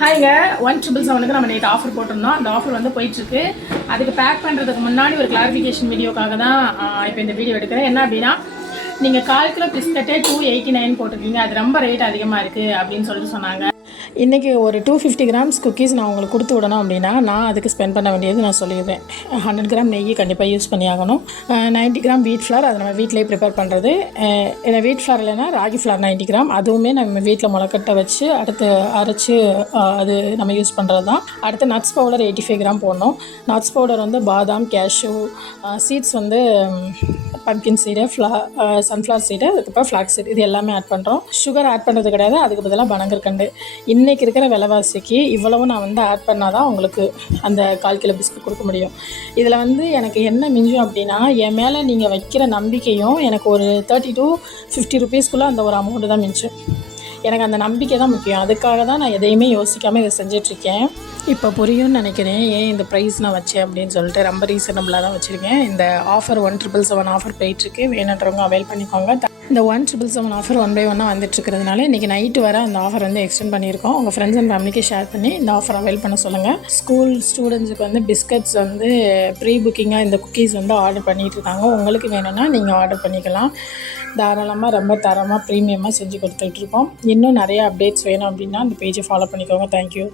ஹாய்ங்க 1,777க்கு நம்ம நேற்று ஆஃபர் போட்டிருந்தோம். அந்த ஆஃபர் வந்து போயிட்டுருக்கு. அதுக்கு பேக் பண்ணுறதுக்கு முன்னாடி ஒரு கிளாரிஃபிகேஷன் வீடியோக்காக தான் இப்போ இந்த வீடியோ எடுக்கிறேன். என்ன அப்படின்னா, நீங்கள் 1/4 கிலோ பிஸ்கட்டே 289 போட்டிருக்கீங்க, அது ரொம்ப ரேட் அதிகமாக இருக்குது அப்படின்னு சொல்லிட்டு சொன்னாங்க. இன்றைக்கி ஒரு 250 கிராம்ஸ் குக்கீஸ் நான் உங்களுக்கு கொடுத்து விடணும் அப்படின்னா நான் அதுக்கு ஸ்பெண்ட் பண்ண வேண்டியது நான் சொல்லிடுவேன். 100 கிராம் நெய் கண்டிப்பாக யூஸ் பண்ணி ஆகணும். 90 கிராம் வீட் ஃப்ளார், அதை நம்ம வீட்டிலே ப்ரிப்பேர் பண்ணுறது. ஏன்னா வீட் ஃப்ளார் இல்லைன்னா ராகி ஃப்ளார் 90 கிராம், அதுவுமே நம்ம வீட்டில் முளைக்கட்டை வச்சு அடுத்து அரைச்சி அது நம்ம யூஸ் பண்ணுறது தான். அடுத்து நட்ஸ் பவுடர் 85 கிராம் போடணும். நட்ஸ் பவுடர் வந்து பாதாம், கேஷ்யூ, சீட்ஸ் வந்து பம்ப்கின் சீடு, சன்ஃப்ளவர் சீடு, அதுக்கப்புறம் ஃப்ளாக்ஸ் சீடு, இது எல்லாமே ஆட் பண்ணுறோம். சுகர் ஆட் பண்ணுறது கிடையாது, அதுக்கு பதிலாக பனங்கற்கண்டு. இன்றைக்கி இருக்கிற விலைவாசிக்கு இவ்வளவு நான் வந்து ஆட் பண்ணால் தான் உங்களுக்கு அந்த 1/4 கிலோ பிஸ்கட் கொடுக்க முடியும். இதில் வந்து எனக்கு என்ன மிஞ்சும் அப்படின்னா, என் மேலே நீங்கள் வைக்கிற நம்பிக்கையும் எனக்கு ஒரு 30 to 50 ருபீஸ்க்குள்ளே அந்த ஒரு அமௌண்ட்டு தான் மிஞ்சும். எனக்கு அந்த நம்பிக்கை தான் முக்கியம். அதுக்காக தான் நான் எதையுமே யோசிக்காமல் இதை செஞ்சிட்ருக்கேன். இப்போ புரியும்னு நினைக்கிறேன் ஏன் இந்த ப்ரைஸ் நான் வச்சேன் அப்படின்னு சொல்லிட்டு. ரொம்ப ரீசனபிளாக தான் வச்சுருக்கேன். இந்த ஆஃபர் 1,777 ஆஃபர் போயிட்டுருக்கு, வேணுன்றவங்க அவைல் பண்ணிக்கோங்க. இந்த 1,777 ஆஃபர் 1 by 1 வந்துட்டுருக்கிறதுனால இன்றைக்கி நைட்டு வர அந்த ஆஃபர் வந்து எக்ஸ்டெண்ட் பண்ணியிருக்கோம். உங்கள் ஃப்ரெண்ட்ஸ் அண்ட் ஃபேமிலிக்கு ஷேர் பண்ணி இந்த ஆஃபர் அவைல் பண்ண சொல்லுங்கள். ஸ்கூல் ஸ்டூடெண்ட்ஸுக்கு வந்து பிஸ்கட்ஸ் வந்து ப்ரீ புக்கிங்காக இந்த குக்கீஸ் வந்து ஆர்டர் பண்ணிகிட்டு இருக்காங்க. உங்களுக்கு வேணும்னா நீங்கள் ஆர்டர் பண்ணிக்கலாம். தாராளமாக ரொம்ப தரமாக ப்ரீமியமாக செஞ்சு கொடுத்துட்ருக்கோம். இன்னும் நிறைய அப்டேட்ஸ் வேணும் அப்படின்னா அந்த பேஜை ஃபாலோ பண்ணிக்கோங்க. தேங்க்யூ.